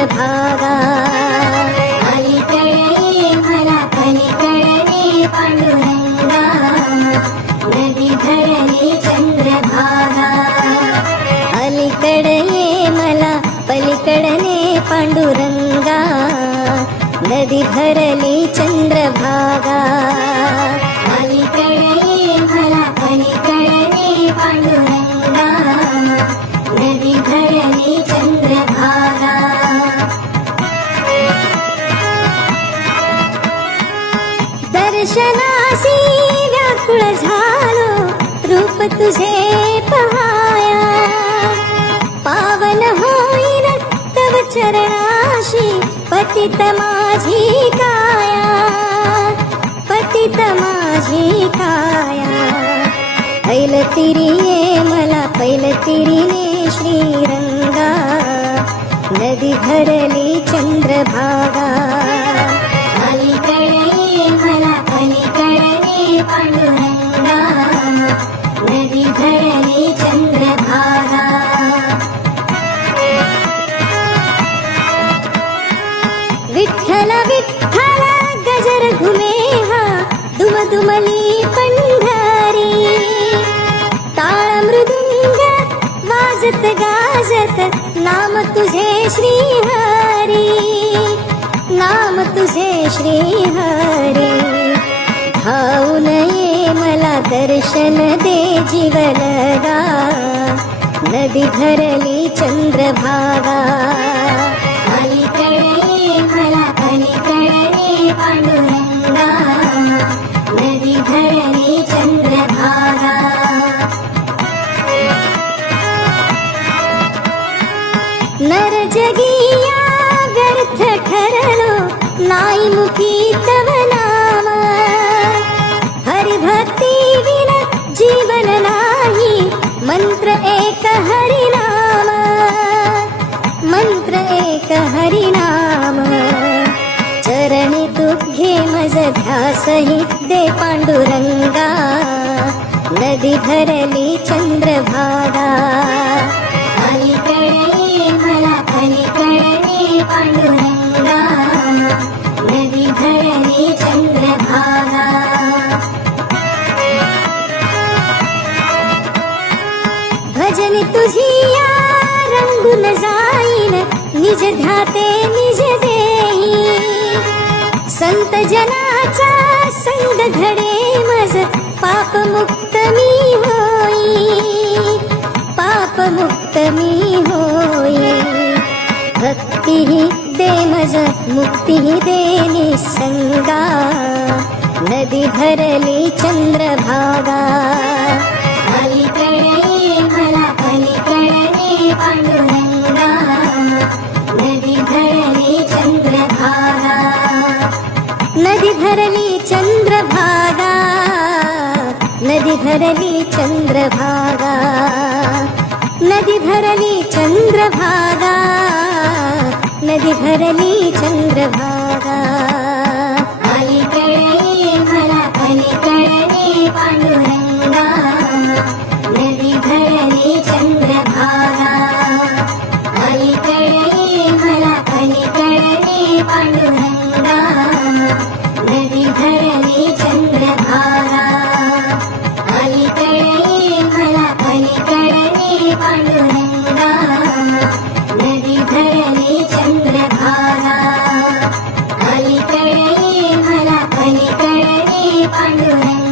चंद्रभागा अलीकडे मला पलीकडे पांडुरंगा नदी धरली चंद्रभागा अलीकडे मला पलीकडे पांडुरंगा नदी भरली चंद्रभागा अलीकडे मला पलीकडे पांडुरंगा नदी भरली चंद्रभागा दर्शनासी व्याकुळ झालो रूप तुझे पहाया पावन होईन तव चरणाशी पतित माझी काया पतित माझी काया पैलतिरिये मला पैलतिरीने श्रीरंगा नदी भरली चंद्रभागा अलीकडे मला पलीकडे पांडुरंगा नदी भरली चंद्रभागा विठ्ठल विठ्ठल गजर घुमे हा दुमदुमली पंढरी टाळ मृदुंग वाजत गाजत नाम तुझे श्रीहरी नाम तुझे श्रीहरी भाऊ नये मला दर्शन दे जीवलगा नदी भरली चंद्रभागा अलीकडे मला पलीकडे पांडुरंगा नदी भरली चंद्रभागा नर जगिया व्यर्थ ठरलो नाही मुखी तव नाम हरिभक्ती विना जीवन नाही मंत्र एक हरिनाम मंत्र एक हरिनाम चरणी तुघे मज ध्यासहि दे पांडुरंगा नदी भरली चंद्रभागा अलीकडे मला पलीकडे पांडुरंगा नदी भरली चंद्रभागा भजन तुझी या रंगून जाईन निज ध्याते निज देही संत जनाचा संग घडे मज पाप मुक्त मी होई पाप मुक्त मी होई भक्ती दे मज मुक्ती दे निसंगा नदी भरली चंद्रभागा अलीकडे मला पलीकडे पांडुरंगा नदी भरली चंद्रभागा नदी भरली चंद्रभागा नदी भरली चंद्रभागा नदी भरली चंद्रभागा नदी भरली चंद्रभागा अलीकडे मला पलीकडे पांडुरंगा नदी भरली चंद्रभागा अलीकडे मला पलीकडे पांडुरंगा नदी भरली चंद्रभागा अलीकडे मला पलीकडे पांडुरंगा नदी भरली चंद्रभागा अलीकडे मला पलीकडे पांडुरंगा